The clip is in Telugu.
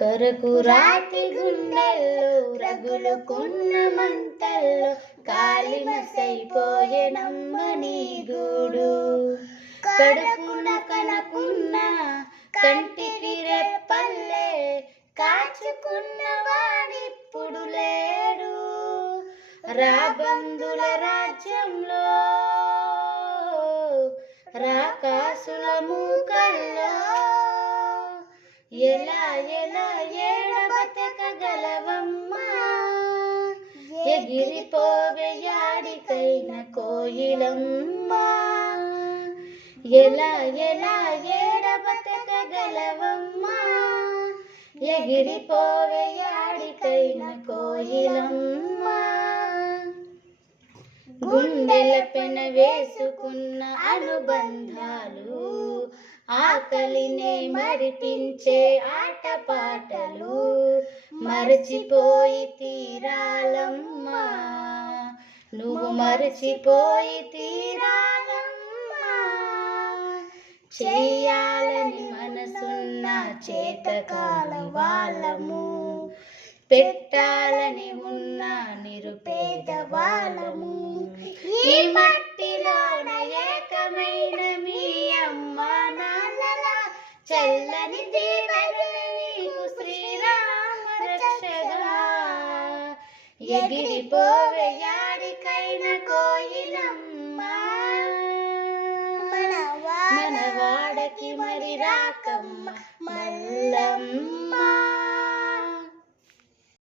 కరకు రాతి గుండెల్లో రగులుకున్న మంటల్లో కాలిమసైపోయెనమ్మ నీ గూడు. కడుపున కనకున్న కంటికి రెప్పల్లే కాచుకున్న వాడిప్పుడు లేడు. రాబందుల రాజ్యంలో రాకాసుల మూకల్లో ఎలా ఎలా ఏడ బతకగలవమ్మా. ఎగిరిపోవే యాడికైన కోయిలమ్మా. ఎలా ఎలా ఏడ బతకగలవమ్మా. ఎగిరిపోవే యాడికైన కోయిలమ్మా. గుండెల పెన వేసుకున్న అనుబంధాలు ఆకలినే మరిపించే ఆటపాటలు మరచిపోయి తీరాలమ్మా. నువ్వు మరచిపోయి తీరాలమ్మా. చెయ్యాలని మనసున్న చేతకాని వాళ్ళము, పెట్టాలని ఉన్న నిరుపేద వాళ్ళము. ఈ మట్టిలోన ఏకమైన మీ అమ్మ నాన్నల చల్లని దీవెనలు నీకు శ్రీరామ రక్షగా. ఎగిరిపోవే యాడికైన కోయిలమ్మా. మన వాడకి మరి రాకమ్మ మల్లమ్మ.